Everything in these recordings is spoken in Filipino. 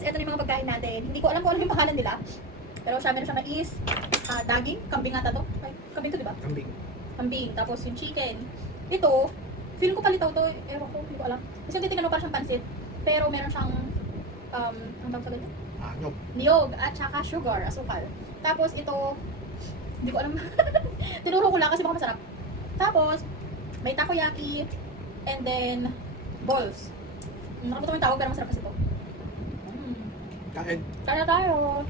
guys, ito na yung mga pagkain natin. Hindi ko alam kung ano yung pangalan nila. Pero siya, meron siya mais, daging, kambing ata to. Ay, kambing to, di ba? Kambing. Kambing, tapos yung chicken. Ito, feeling ko palitaw to. Ewan ko, hindi ko alam. Kasi titignan mo parang siyang pansit. Pero meron siyang, ang tawag sa ganyan? Nyog. Niyog at saka sugar, asukal. Tapos ito, hindi ko alam. Tinuro ko lang kasi baka masarap. Tapos, may takoyaki, and then, balls. Nakalimutan ko yung tawag, pero masarap kasi ito. Kain. Kaya tayo.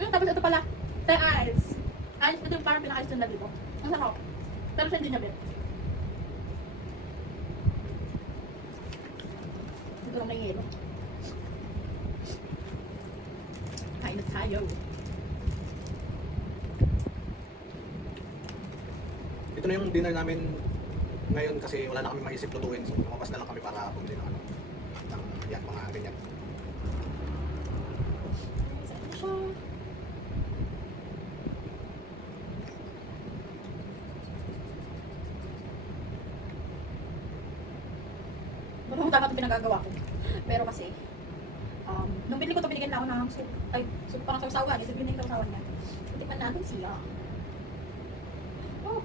Tapos ito pala, tayo ice. Ice, ito yung parang pinaka-ice nila dito. Ang sarap. Pero siya hindi niya bet. Siguro may yelo. Kain na tayo. Ito na yung dinner namin ngayon kasi wala na kami maisip lutuin. So lumabas na lang kami para bumili ng ano. Ng yan, mga ganyan. Marunong tama itong pinagagawa ko. Pero kasi, nung binili ko ito, binigyan na ako ng soup. Ay, soup parang sausawan. Ito binigyan ng sausawan niya. Tikman natin siya. Oh.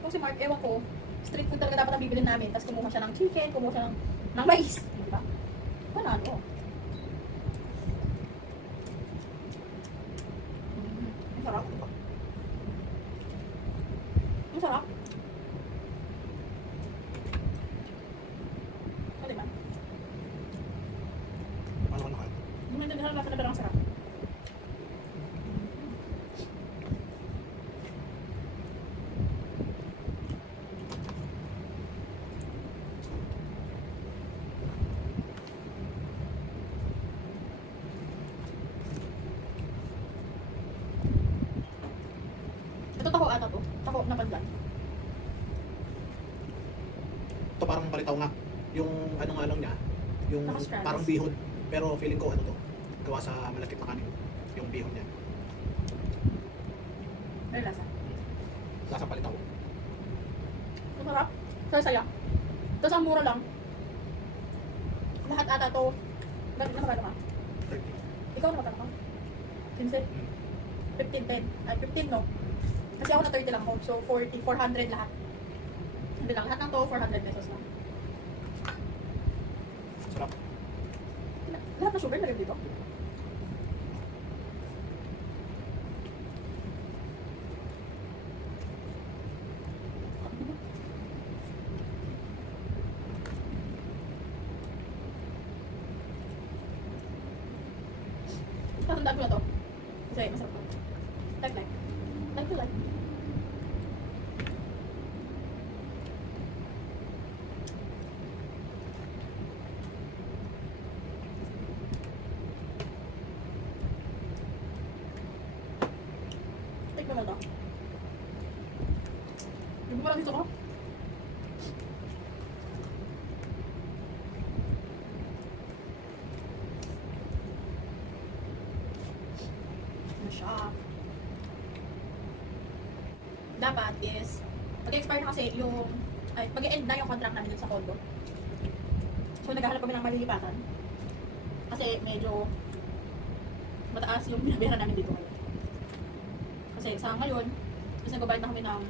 Kung si Mark, ewan ko, street food talaga dapat ang bibili namin. Tapos kumuha siya ng chicken, kumuha siya ng mais. Diba? Panalo. Ang sarap. Ang sarap. O, diba? Paano ka nakain? Hindi na nila pero ang sarap. Ito taho ata to. Taho na pandan. Ito parang palitaw nga. Yung ano nga lang niya, yung Naka-scrabbles. parang bihon. Pero feeling ko ano to, gawa sa malakit na kanin. Yung bihon niya. Ano yung lasa? Lasang palitaw. Ang sarap. Saya. Tapos ang mura lang. Lahat ata to. Bakit na magkano ka? 30. Ikaw na magkano ka? 15? 15, 10. Ay, 15 no? Kasi ako na 30 lang ako. So, 40, 400 lahat. Hindi lang. Lahat ng to, 400 pesos lang. Sarap. Lahat na sugar lagay dito. Tatandaan ko na to. Kasi masarap to. Like. Like to like. Tikman mo to. Hindi mo lang dito ko. Ano siya? Dapat is, mag-expire na kasi yung, ay, mag-end na yung contract namin dun sa condo. So, naghahanap kami ng malilipatan. Kasi medyo mataas yung binabayaran namin dito ngayon. Kasi sa ngayon, is nagbabayad na kami ng,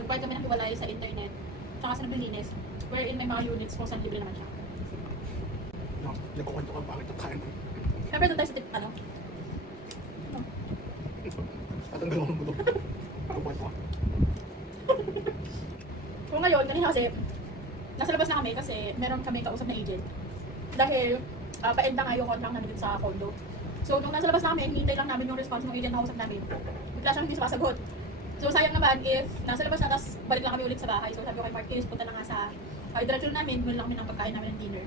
nagbayad kami ng hiwalay sa internet, tsaka sa naglilinis, wherein may mga units kung saan libre naman siya. No, nagkukwento ka pangit ang kain. Siyempre doon tayo sa tip, ano? At ang galawang buto. Nagkukwento ka. Kung ngayon, kanina kasi, nasa labas na kami kasi meron kami kausap na agent. Dahil, pa-end na nga yung contract namin dito sa condo. So, nung nasa labas na kami, hinihintay lang namin yung response ng agent na kausap namin. Bigla siyang hindi sumasagot. So, sayang naman if nasa labas na, tapos balik lang kami ulit sa bahay. So, sabi ko kay Marquez, punta na nga sa direction namin, bumili lang kami ng pagkain namin ng dinner.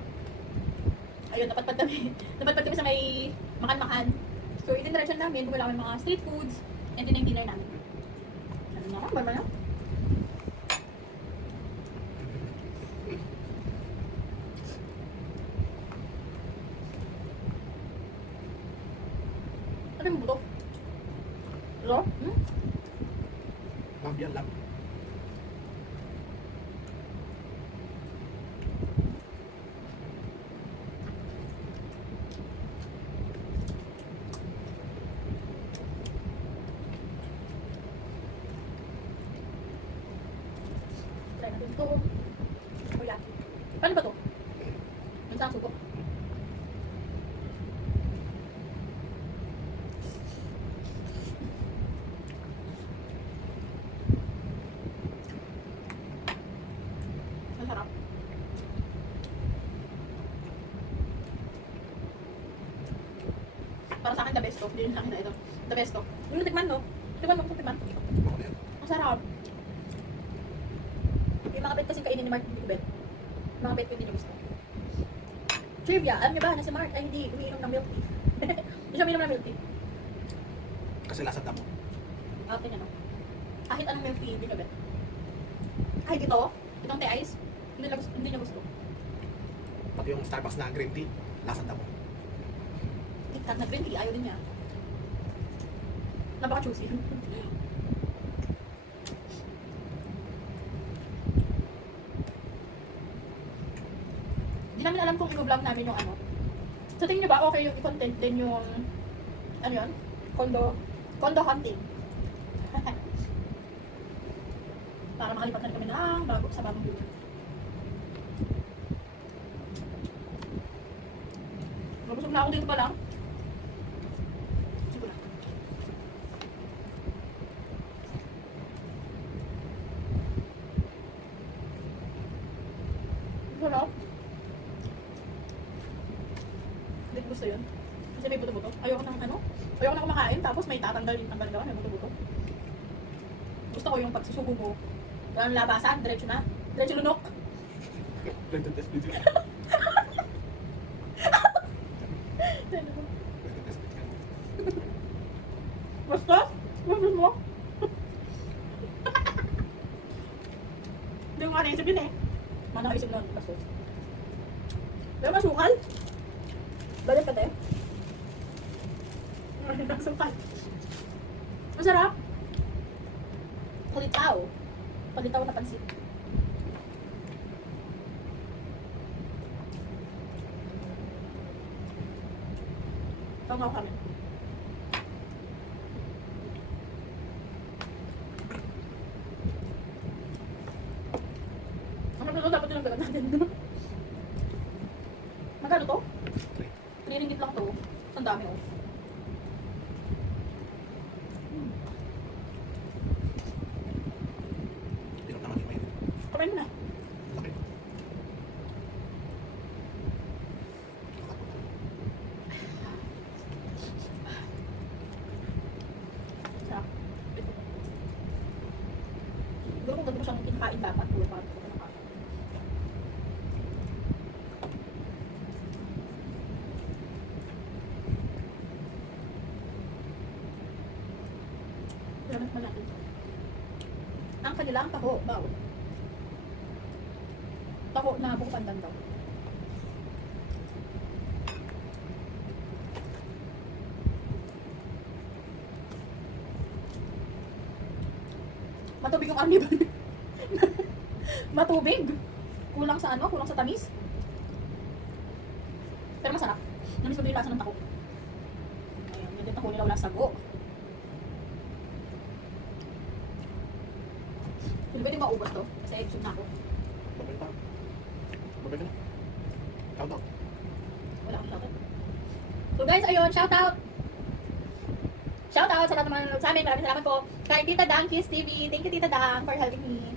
Ayun, napatpad kami sa may makan-makan. So, in-direction namin, bumili kami ng mga street foods, and din yung dinner namin. Ano nga, ba na? Ano yung buto? Ito? Mambiyan lang. Ito. Wala. Paano ba to? Yung sa suko. Masarap. Para sa akin, the best to. Hindi rin sa akin na ito. The best to. Yung tikman, no? Tikman mo, tikman. Ako na yan. Masarap. Yung mga bet kasing kainin ni Mark, hindi ko bet. Mga bet ko hindi niya gusto. Trivia, alam niyo ba na si Mark ay hindi umiinom ng milk tea? Hindi siya umiinom ng milk tea. Kasi lasa damo. Okay niya, no? Kahit anong milk tea, hindi niya bet. Kahit ito, itong tea ice, hindi niya gusto. Pati yung Starbucks na green tea, lasa damo. TikTok na green tea, ayaw din niya. Napaka-choosy. Hindi namin alam kung i-vlog namin yung ano. So tingin niyo ba okay yung i-content din yung ano yun? Condo hunting. Para makalipat na rin kami ng sa bagong video. Mabusog na ako dito pa lang. Siguro. Sarap. Hindi ko gusto yun. Kasi may buto-buto. Ayoko na kumakain, tapos may tatanggal yung tanggal gawa, may buto-buto. Gusto ko yung pagsusubo mo. Walang labasan, diretso na. Diretso lunok. Blended test video. Basta? Basta mo? Hindi ko nga naisip yun eh. Mana ka isip nun, basta. Pero masukal. Balik ka tayo. Masukal. Masarap. Palitaw. Palitaw na pansit. Tangaw kami. Ang ito dapat yung gagat natin. Magkano to? 3 ringgit lang to. Ang dami oh. Hirap naman yung mayin. Kapain mo na. Laki. Sarap. Siguro kung ganito siyang kinakain dapat, tuwa pa ito kinakain. Salamat naman natin. Ang kanilang taho, baw. Taho na buko pandan daw. Matubig yung army ba? Matubig. Kulang sa ano? Kulang sa tamis. Pero masarap. Namis ko din yung lasa ng taho. Ayan, yung taho nila wala sago. Hindi pwede maubos to. Kasi exit na ako. Babay pa. Babay ka na. Count out. Wala akong shoutout. So guys, ayun, shoutout! Shoutout sa lahat ng mga nanonood sa amin. Maraming salamat po. Kay Tita Dang Kiss TV. Thank you Tita Dang for helping me.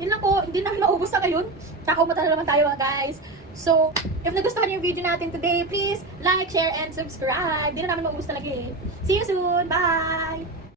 Yun lang po, hindi namin maubos na ngayon. Tsaka umata na naman tayo mga guys. So, if nagustuhan yung video natin today, please like, share, and subscribe. Hindi na namin maubos talaga eh. See you soon! Bye!